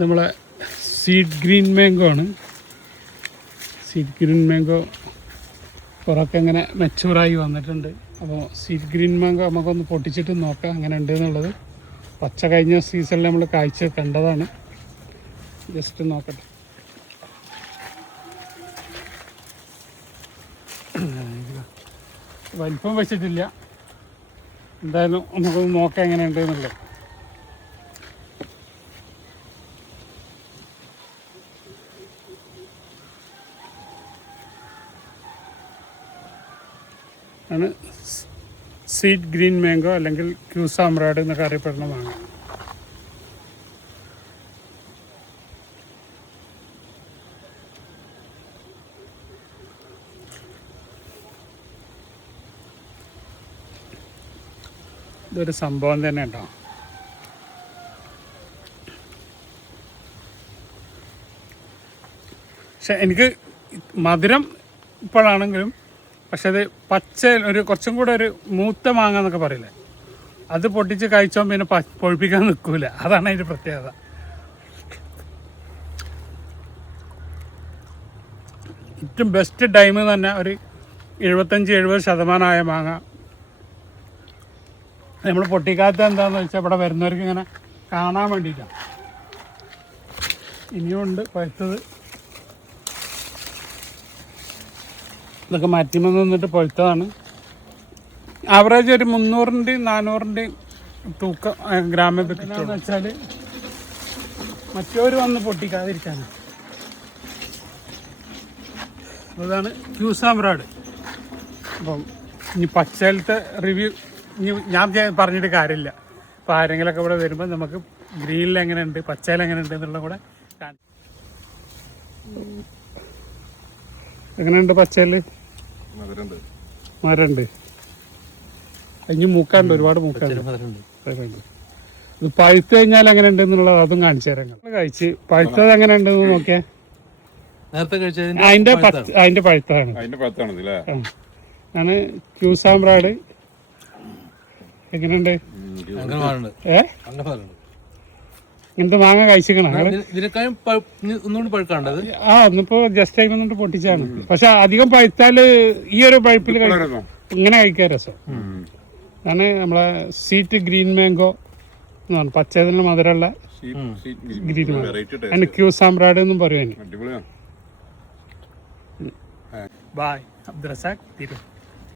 നമ്മളെ seed green mango ആണ്. Seed green mango പുറമൊക്കെ ഇങ്ങനെ മെച്ചൂറായി വന്നിട്ടുണ്ട്. അപ്പോൾ സീഡ് ഗ്രീൻ മാംഗോ നമുക്കൊന്ന് പൊട്ടിച്ചിട്ട് നോക്കാം അങ്ങനെ ഉണ്ട് എന്നുള്ളത്. പച്ച കഴിഞ്ഞ സീസണിൽ നമ്മൾ കാഴ്ച കണ്ടതാണ്. ജസ്റ്റ് നോക്കട്ടെ. വലിപ്പം വെച്ചിട്ടില്ല, എന്തായാലും നമുക്കൊന്ന് നോക്കാം എങ്ങനെ ഉണ്ട് എന്നുള്ളത്. ആണ് സീഡ് ഗ്രീൻ മാംഗോ അല്ലെങ്കിൽ ക്യൂസാമ്രാഡ് എന്നൊക്കെ അറിയപ്പെടുന്ന മാങ്ങ. ഇതൊരു സംഭവം തന്നെ ഉണ്ടോ. പക്ഷെ എനിക്ക് മധുരം ഇപ്പോഴാണെങ്കിലും, പക്ഷെ അത് പച്ച ഒരു കുറച്ചും കൂടെ ഒരു മൂത്ത മാങ്ങ എന്നൊക്കെ പറയില്ലേ, അത് പൊട്ടിച്ച് കഴിച്ചോ പിന്നെ പൊഴിപ്പിക്കാൻ നിൽക്കൂല. അതാണ് അതിൻ്റെ പ്രത്യേകത. ഏറ്റവും ബെസ്റ്റ് ടൈം തന്നെ ഒരു 75-70% ആയ മാങ്ങ നമ്മൾ പൊട്ടിക്കാത്ത എന്താണെന്ന് വെച്ചാൽ ഇവിടെ വരുന്നവർക്ക് ഇങ്ങനെ കാണാൻ വേണ്ടിയിട്ടാണ്. ഇനിയുണ്ട് പഴുത്തത്. ഇതൊക്കെ മാറ്റിമ നിന്നിട്ട് പഴുത്തതാണ്. ആവറേജ് ഒരു 300-400 തൂക്കം ഗ്രാമിൽ കിട്ടുമെന്ന് വെച്ചാൽ മറ്റവർ വന്ന് പൊട്ടിക്കാതിരിക്കാനാണ്. അതാണ് ക്യൂസാമ്രാഡ്. അപ്പം ഇനി പച്ചയിലത്തെ റിവ്യൂ ഇനി ഞാൻ പറഞ്ഞിട്ട് കാര്യമില്ല. അപ്പോൾ ആരെങ്കിലുമൊക്കെ ഇവിടെ വരുമ്പോൾ നമുക്ക് ഗ്രീനിൽ എങ്ങനെയുണ്ട്, പച്ചയിൽ എങ്ങനെയുണ്ട് എന്നുള്ള കൂടെ എങ്ങനെയുണ്ട്. പച്ചയിൽ മരമുണ്ട്, ഇനി മൂക്കാണ്ട്, ഒരുപാട് മൂക്കാണ്ട്. ഇത് പഴുത്ത് കഴിഞ്ഞാൽ എങ്ങനെ ഉണ്ട് എന്നുള്ളത് അതും കാണിച്ചു തരാം. കഴിച്ച് പഴുത്തത് എങ്ങനെ ഉണ്ടെന്ന് നോക്കിയാൽ അതിന്റെ പഴുത്താണ്. ആണ് ക്യൂസാമ്രാഡ്. എങ്ങനെയുണ്ട്? ഇങ്ങനത്തെ മാങ്ങ കഴിച്ചിക്കണം. ഒന്നിപ്പോ ജസ്റ്റ് ടൈം ഒന്നിട്ട് പൊട്ടിച്ചാണ്. പക്ഷെ അധികം പഴുത്താല് ഈ ഒരു പഴുപ്പിൽ ഇങ്ങനെ കഴിക്കാൻ രസം. ആണ് നമ്മളെ സീറ്റ് ഗ്രീൻ മാംഗോ എന്നാണ്, പച്ചതിന് മധുരമുള്ള ഗ്രീൻ മാംഗോ. അതിന് ക്യൂസാമ്രാഡ് എന്നും പറയും. ബൈ അബ്ദുറസാഖ് തിരൂർ.